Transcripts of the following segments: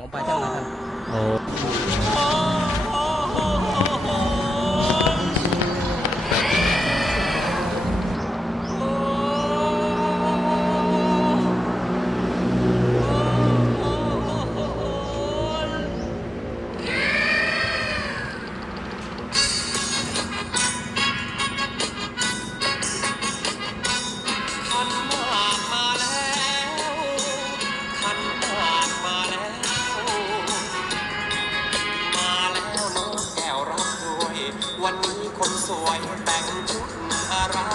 ผมไปเแต่งชุดอะไร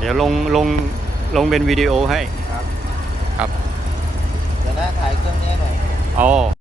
เดี๋ยวลงลงลงเป็นวิดีโอให้ ครับ ครับ เดี๋ยวนะถ่ายเครื่องนี้หน่อย อ๋อ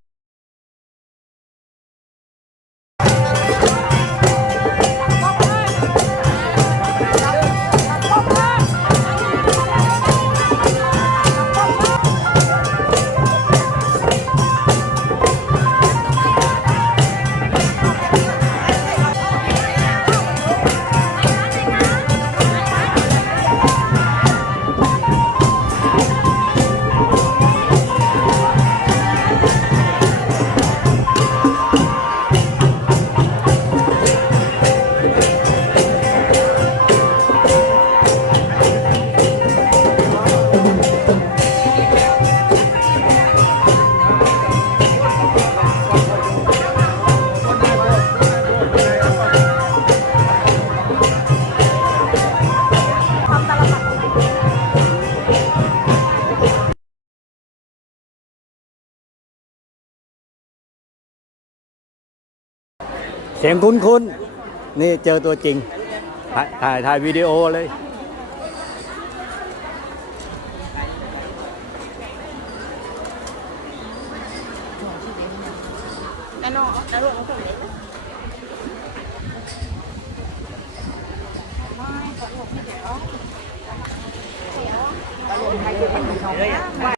เสียงคุ้นๆ นี่เจอตัวจริง ถ่ายถ่ายถ่ายวิดีโอเลย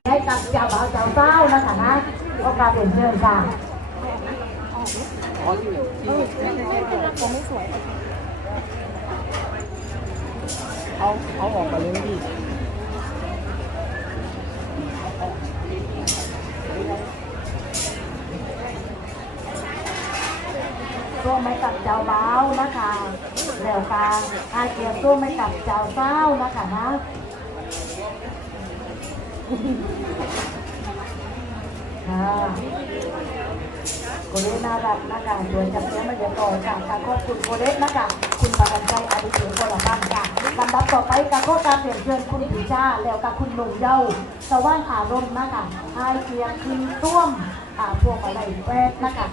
ให้กับเจ้าบ่าวเจ้าเต้านะคะนะโอกาสเป็นเชิญค่ะ เอาเอาออกไปเลยพี่ร่วไม่กับเจ้าเบ่านะคะแล้วกาอาเกียรร่วไม่กับเจ้าเต้านะคะนะค่ะ โคเดสน่ารักนะคะสวยจับเนี้ยมาเดี๋ยวต่อค่ะค่ะขอบคุณโคเดสนะคะคุณปารันใจอดิเสียงโคลบ้านค่ะลำดับต่อไปกับข้อการเปลี่ยนเชิญคุณผีชาแล้วกับคุณหนุ่มเยาว์สว่างอารมณ์นะคะอาเกียรคือต้วมอ่าพวงมาลัยแฟดนะคะ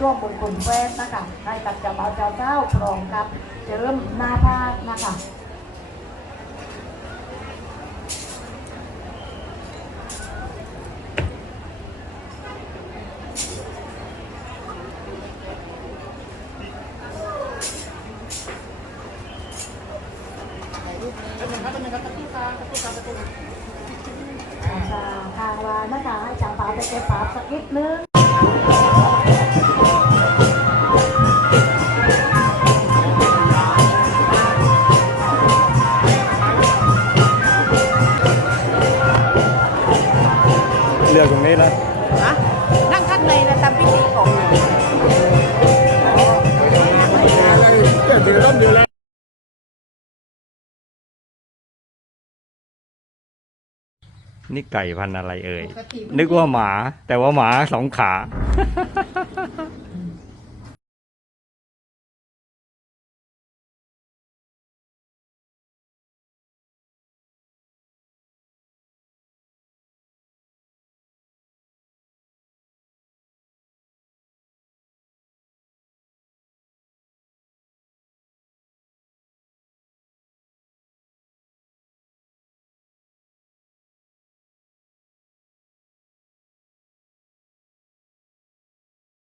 ร่วมบุญคุณแฟนนะคะให้กับเจ้าบ่าเจ้าเจ้าพร้อมกับเจิมหน้าพาดนะคะ ทางวานนะคะให้จังป่าไปเก็บปาสักนิดนึงเลือกตรงนี้เลยฮะนั่งข้างในนะทำพิธีของ นี่ไก่พันธุ์อะไรเอ่ย นึกว่าหมา แต่ว่าหมาสองขา